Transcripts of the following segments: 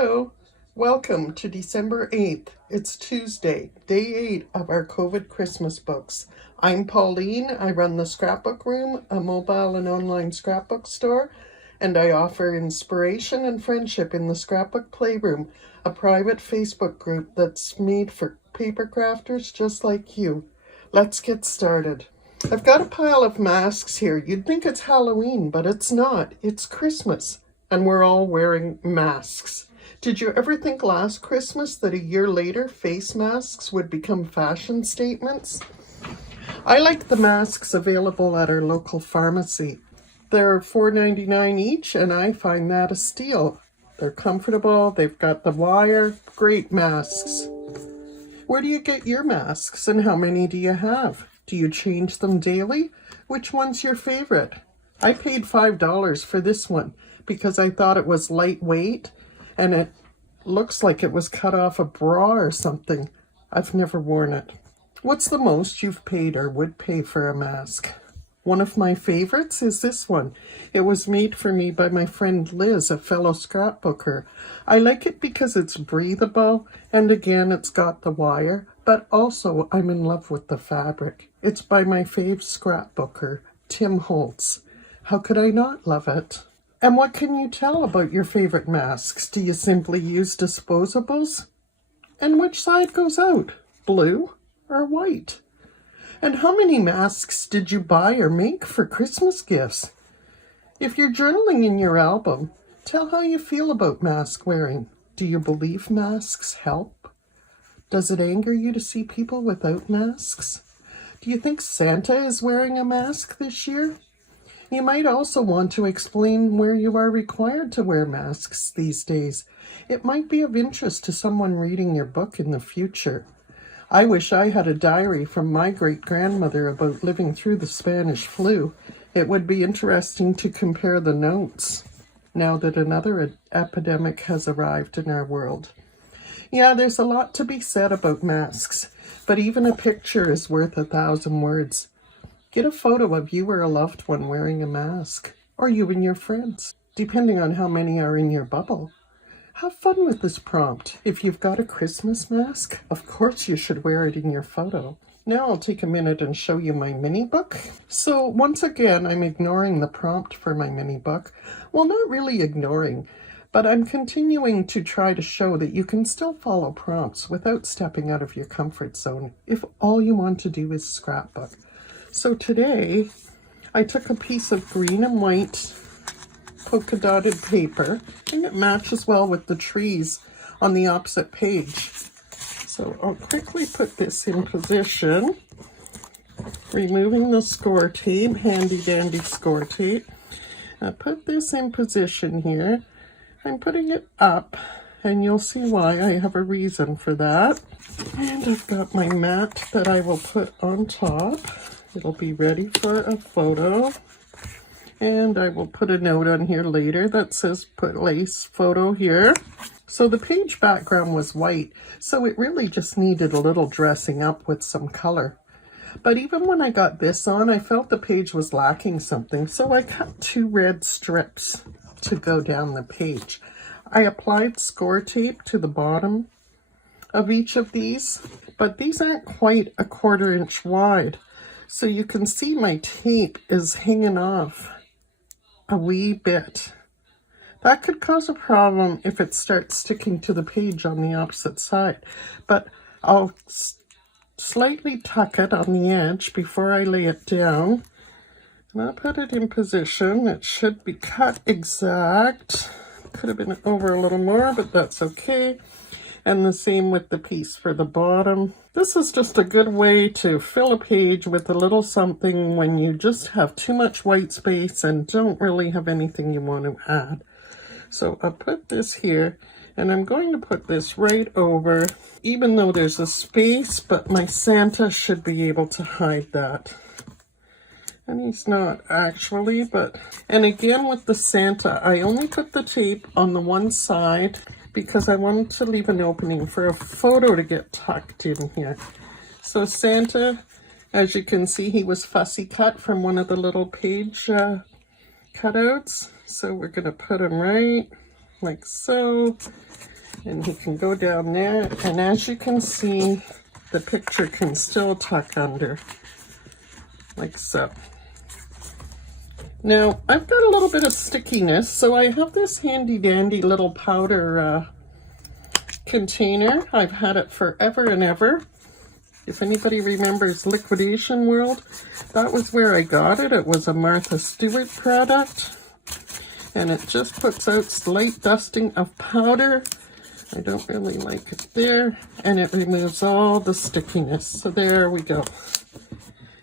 Hello, welcome to December 8th. It's Tuesday, day 8 of our COVID Christmas books. I'm Pauline. I run the Scrapbook Room, a mobile and online scrapbook store, and I offer inspiration and friendship in the Scrapbook Playroom, a private Facebook group that's made for paper crafters just like you. Let's get started. I've got a pile of masks here. You'd think it's Halloween, but it's not. It's Christmas, and we're all wearing masks. Did you ever think last Christmas that a year later face masks would become fashion statements? I like the masks available at our local pharmacy. They're $4.99 each, and I find that a steal. They're comfortable, they've got the wire, great masks. Where do you get your masks, and how many do you have? Do you change them daily? Which one's your favorite? I paid $5 for this one because I thought it was lightweight and it looks like it was cut off a bra or something. I've never worn it. What's the most you've paid or would pay for a mask? One of my favorites is this one. It was made for me by my friend Liz, a fellow scrapbooker. I like it because it's breathable, and again, it's got the wire, but also I'm in love with the fabric. It's by my fave scrapbooker, Tim Holtz. How could I not love it? And what can you tell about your favorite masks? Do you simply use disposables? And which side goes out, blue or white? And how many masks did you buy or make for Christmas gifts? If you're journaling in your album, tell how you feel about mask wearing. Do you believe masks help? Does it anger you to see people without masks? Do you think Santa is wearing a mask this year? You might also want to explain where you are required to wear masks these days. It might be of interest to someone reading your book in the future. I wish I had a diary from my great-grandmother about living through the Spanish flu. It would be interesting to compare the notes now that another epidemic has arrived in our world. Yeah, there's a lot to be said about masks, but even a picture is worth 1,000 words. Get a photo of you or a loved one wearing a mask, or you and your friends, depending on how many are in your bubble. Have fun with this prompt. If you've got a Christmas mask, of course you should wear it in your photo. Now I'll take a minute and show you my mini book. So once again, I'm ignoring the prompt for my mini book. Well, not really ignoring, but I'm continuing to try to show that you can still follow prompts without stepping out of your comfort zone if all you want to do is scrapbook. So today, I took a piece of green and white polka dotted paper, and it matches well with the trees on the opposite page. So I'll quickly put this in position, removing the score tape, handy dandy score tape. I'll put this in position here. I'm putting it up, and you'll see why. I have a reason for that. And I've got my mat that I will put on top. It'll be ready for a photo. And I will put a note on here later that says put lace photo here. So the page background was white, so it really just needed a little dressing up with some color. But even when I got this on, I felt the page was lacking something, so I cut 2 red strips to go down the page. I applied score tape to the bottom of each of these, but these aren't quite 1/4 inch wide. So you can see my tape is hanging off a wee bit. That could cause a problem if it starts sticking to the page on the opposite side, but I'll slightly tuck it on the edge before I lay it down. And I'll put it in position. It should be cut exact. Could have been over a little more, but that's okay. And the same with the piece for the bottom. This is just a good way to fill a page with a little something when you just have too much white space and don't really have anything you want to add. So I'll put this here, and I'm going to put this right over, even though there's a space, but my Santa should be able to hide that. And he's not actually, but, and again with the Santa, I only put the tape on the one side because I wanted to leave an opening for a photo to get tucked in here. So Santa, as you can see, he was fussy cut from one of the little page cutouts. So we're going to put him right like so. And he can go down there, and as you can see, the picture can still tuck under, like so. Now, I've got a little bit of stickiness, so I have this handy dandy little powder container. I've had it forever and ever. If anybody remembers Liquidation World, that was where I got it. It was a Martha Stewart product, and it just puts out slight dusting of powder. I don't really like it there, and it removes all the stickiness. So there we go.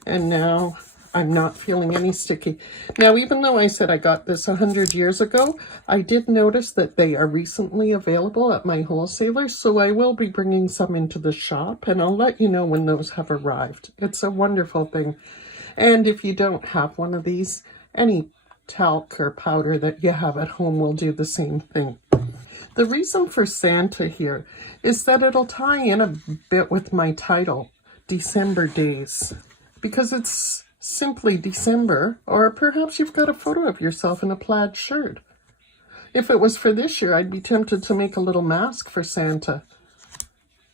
And now I'm not feeling any sticky. Now, even though I said I got this 100 years ago, I did notice that they are recently available at my wholesaler, so I will be bringing some into the shop, and I'll let you know when those have arrived. It's a wonderful thing. And if you don't have one of these, any talc or powder that you have at home will do the same thing. The reason for Santa here is that it'll tie in a bit with my title, December Days, because it's simply December, or perhaps you've got a photo of yourself in a plaid shirt. If it was for this year, I'd be tempted to make a little mask for Santa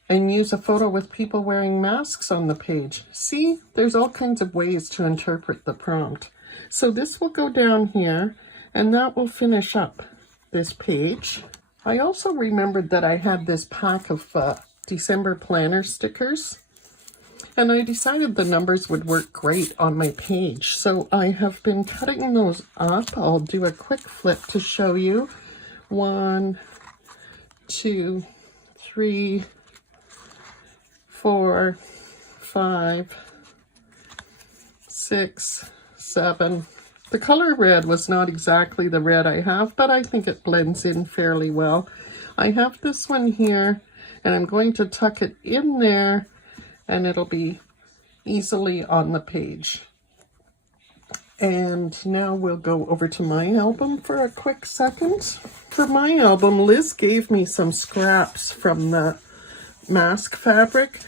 and use a photo with people wearing masks on the page. See, there's all kinds of ways to interpret the prompt. So this will go down here, and that will finish up this page. I also remembered that I had this pack of December planner stickers, and I decided the numbers would work great on my page. So I have been cutting those up. I'll do a quick flip to show you. 1, 2, 3, 4, 5, 6, 7. The color red was not exactly the red I have, but I think it blends in fairly well. I have this one here, and I'm going to tuck it in there, and it'll be easily on the page. And now we'll go over to my album for a quick second. For my album, Liz gave me some scraps from the mask fabric.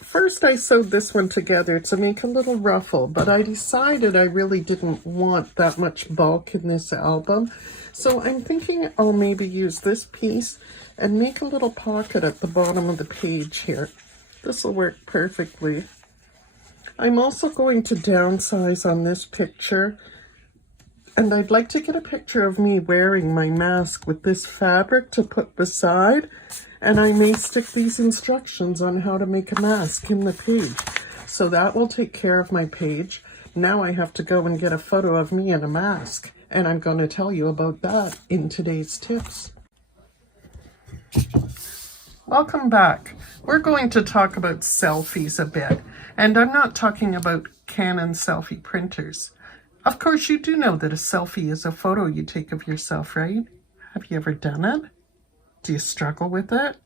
First, I sewed this one together to make a little ruffle, but I decided I really didn't want that much bulk in this album. So I'm thinking I'll maybe use this piece and make a little pocket at the bottom of the page here. This will work perfectly. I'm also going to downsize on this picture, and I'd like to get a picture of me wearing my mask with this fabric to put beside, and I may stick these instructions on how to make a mask in the page. So that will take care of my page. Now I have to go and get a photo of me in a mask, and I'm going to tell you about that in today's tips. Welcome back. We're going to talk about selfies a bit, and I'm not talking about Canon selfie printers. Of course, you do know that a selfie is a photo you take of yourself, right? Have you ever done it? Do you struggle with it?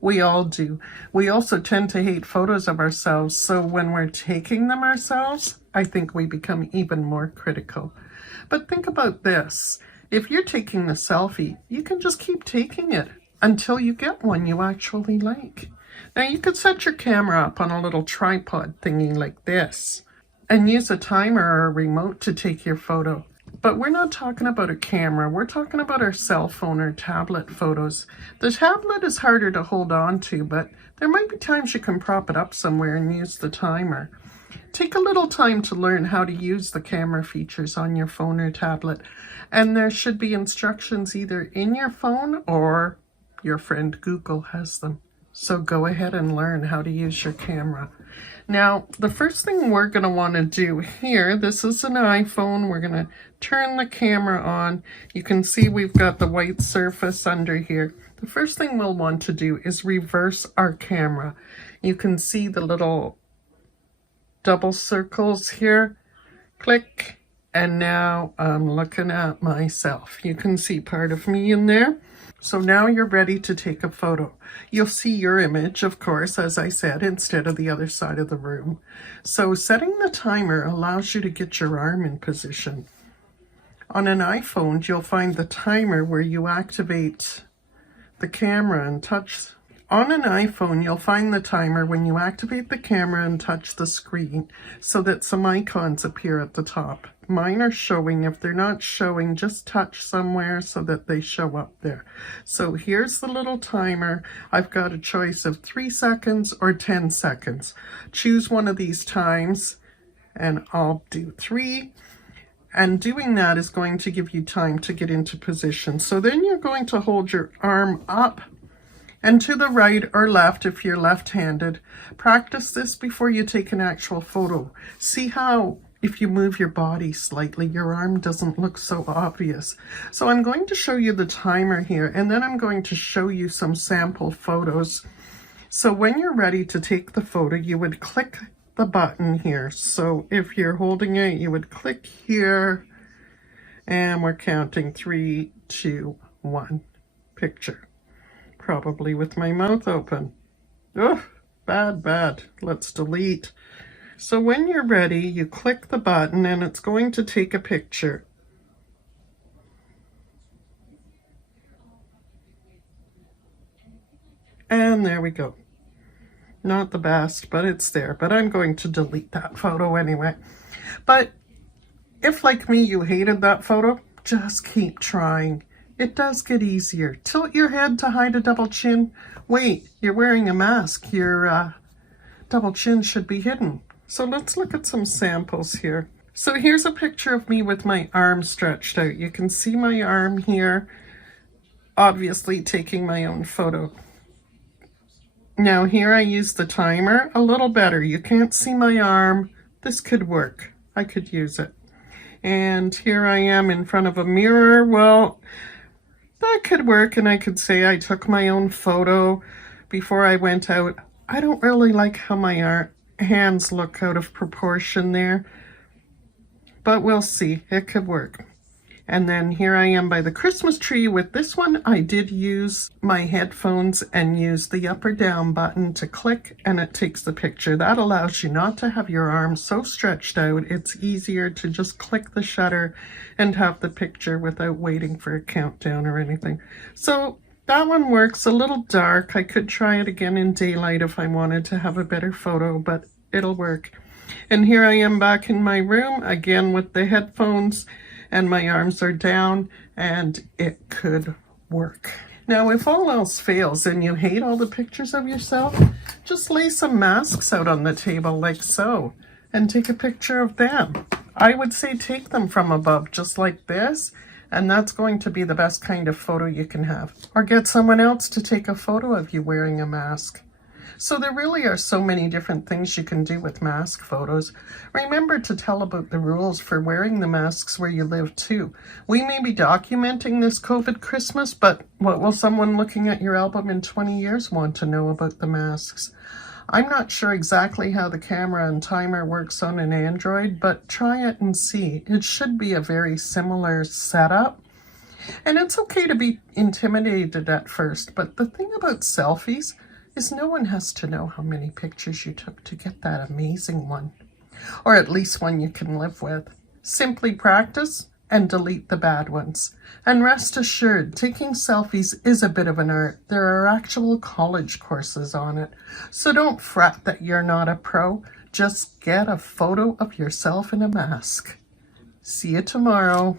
We all do. We also tend to hate photos of ourselves, so when we're taking them ourselves, I think we become even more critical. But think about this. If you're taking the selfie, you can just keep taking it until you get one you actually like. Now, you could set your camera up on a little tripod thingy like this and use a timer or a remote to take your photo. But we're not talking about a camera. We're talking about our cell phone or tablet photos. The tablet is harder to hold on to, but there might be times you can prop it up somewhere and use the timer. Take a little time to learn how to use the camera features on your phone or tablet. And there should be instructions either in your phone or your friend Google has them. So go ahead and learn how to use your camera. Now, the first thing we're going to want to do here, this is an iPhone. We're going to turn the camera on. You can see we've got the white surface under here. The first thing we'll want to do is reverse our camera. You can see the little double circles here. Click. And now I'm looking at myself. You can see part of me in there. So now you're ready to take a photo. You'll see your image, of course, as I said, instead of the other side of the room. So setting the timer allows you to get your arm in position. On an iPhone, you'll find the timer where you activate the camera and touch On an iPhone, you'll find the timer when you activate the camera and touch the screen so that some icons appear at the top. Mine are showing. If they're not showing, just touch somewhere so that they show up there. So here's the little timer. I've got a choice of 3 seconds or 10 seconds. Choose one of these times and I'll do 3. And doing that is going to give you time to get into position. So then you're going to hold your arm up and to the right or left if you're left-handed. Practice this before you take an actual photo. See how if you move your body slightly, your arm doesn't look so obvious. So I'm going to show you the timer here, and then I'm going to show you some sample photos. So when you're ready to take the photo, you would click the button here. So if you're holding it, you would click here, and we're counting 3, 2, 1, picture. Probably with my mouth open. Ugh, bad. Let's delete. So when you're ready, you click the button and it's going to take a picture. And there we go. Not the best, but it's there. But I'm going to delete that photo anyway. But if, like me, you hated that photo, just keep trying. It does get easier. Tilt your head to hide a double chin. Wait, you're wearing a mask. Your double chin should be hidden. So let's look at some samples here. So here's a picture of me with my arm stretched out. You can see my arm here, obviously taking my own photo. Now here I use the timer a little better. You can't see my arm. This could work. I could use it. And here I am in front of a mirror. Well, that could work, and I could say I took my own photo before I went out. I don't really like how my hands look out of proportion there, but we'll see. It could work. And then here I am by the Christmas tree. With this one, I did use my headphones and use the up or down button to click, and it takes the picture. That allows you not to have your arms so stretched out. It's easier to just click the shutter and have the picture without waiting for a countdown or anything. So that one works. A little dark. I could try it again in daylight if I wanted to have a better photo, but it'll work. And here I am back in my room again with the headphones, and my arms are down, and it could work. Now, if all else fails and you hate all the pictures of yourself, just lay some masks out on the table like so, and take a picture of them. I would say take them from above, just like this, and that's going to be the best kind of photo you can have. Or get someone else to take a photo of you wearing a mask. So there really are so many different things you can do with mask photos. Remember to tell about the rules for wearing the masks where you live too. We may be documenting this COVID Christmas, but what will someone looking at your album in 20 years want to know about the masks? I'm not sure exactly how the camera and timer works on an Android, but try it and see. It should be a very similar setup. And it's okay to be intimidated at first, but the thing about selfies is no one has to know how many pictures you took to get that amazing one, or at least one you can live with. Simply practice and delete the bad ones. And rest assured, taking selfies is a bit of an art. There are actual college courses on it. So don't fret that you're not a pro. Just get a photo of yourself in a mask. See you tomorrow.